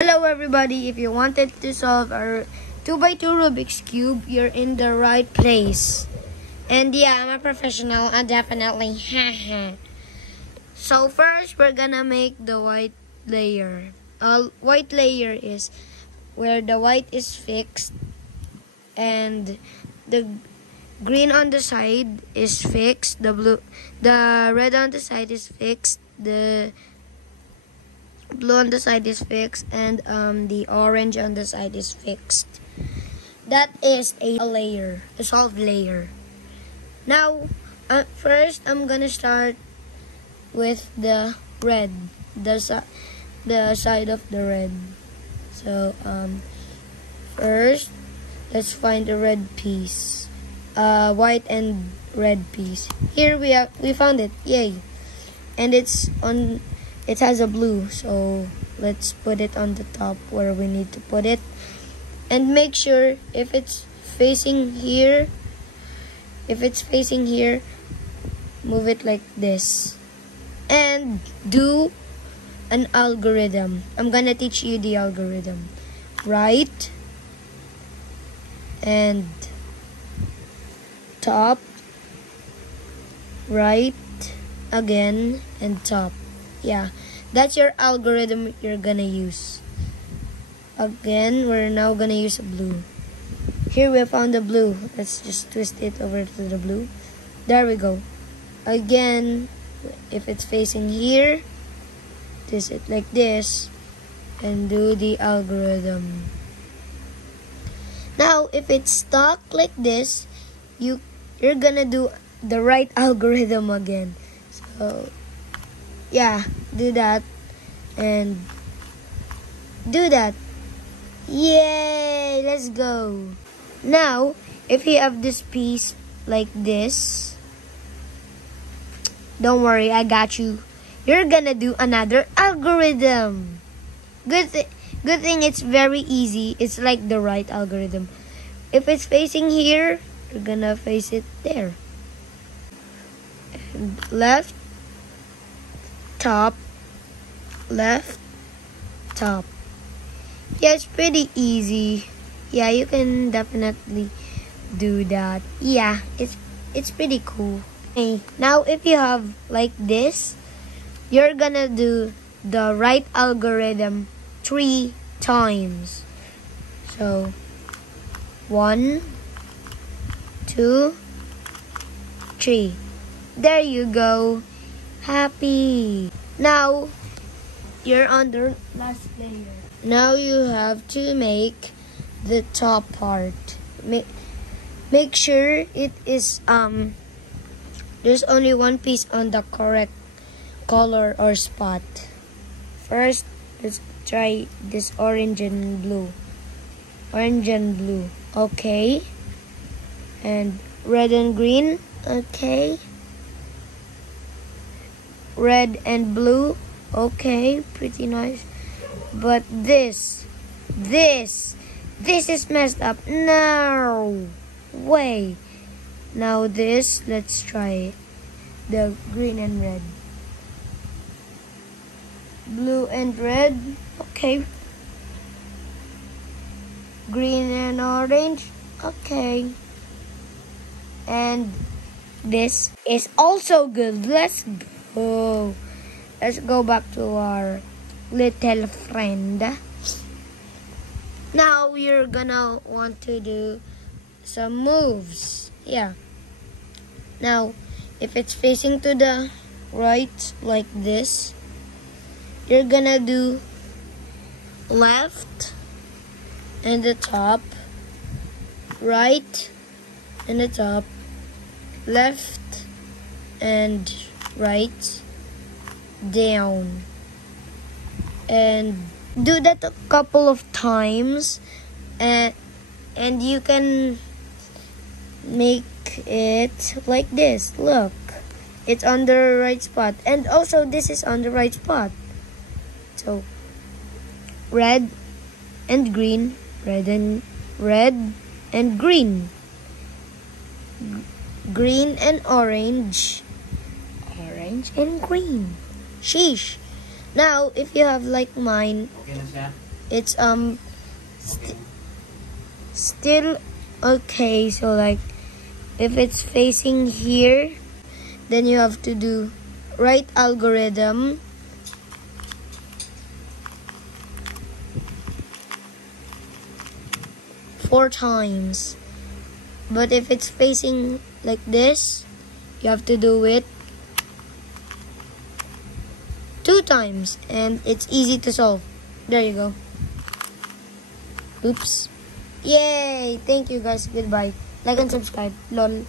Hello everybody, if you wanted to solve a 2x2 Rubik's Cube, you're in the right place. And yeah, I'm a professional, definitely. So first, we're gonna make the white layer. White layer is where the white is fixed and the green on the side is fixed, the red on the side is fixed, the blue on the side is fixed, and the orange on the side is fixed. That is a layer, a solved layer. Now, first I'm gonna start with the red, the side of the red. So first, let's find the red piece, white and red piece. Here we found it, yay! And it has a blue, so let's put it on the top where we need to put it. And make sure if it's facing here, move it like this. And do an algorithm. I'm gonna teach you the algorithm. Right and top, right again and top. Yeah, that's your algorithm you're gonna use. Again, we're now gonna use a blue. Here we found the blue. Let's just twist it over to the blue. There we go. Again, if it's facing here, twist it like this and do the algorithm. Now, if it's stuck like this, you're gonna do the right algorithm again. So yeah, do that and do that. Yay, let's go. Now, if you have this piece like this, don't worry, I got you. You're gonna do another algorithm. Good thing it's very easy. It's like the right algorithm. If it's facing here, you're gonna face it there. And left, top, left, top. Yeah, it's pretty easy. Yeah, you can definitely do that. Yeah, it's pretty cool. Okay, now if you have like this, you're gonna do the right algorithm 3 times. So 1, 2, 3. There you go. Happy. Now you're on the last layer. Now you have to make the top part. Make sure it is there's only one piece on the correct color or spot. First, let's try this orange and blue. Orange and blue. Okay. And red and green. Okay. Red and blue. Okay, pretty nice. But this is messed up. No way. Now this, let's try it. The green and red. Blue and red. Okay. Green and orange. Okay. And this is also good. Let's go. Let's go back to our little friend. Now you're gonna want to do some moves. Yeah. Now, if it's facing to the right like this, you're gonna do left and the top, right and the top, left and right, down. And do that a couple of times, and you can make it like this. Look, it's on the right spot, and also this is on the right spot. So red and green, red and green, green and orange, orange and green. Sheesh. Now, if you have like mine, it's still okay. So like if it's facing here, then you have to do right algorithm. Four times. But if it's facing like this, you have to do it 2 times, and it's easy to solve. There you go. Oops. Yay! Thank you guys. Goodbye. Like and subscribe. Lol.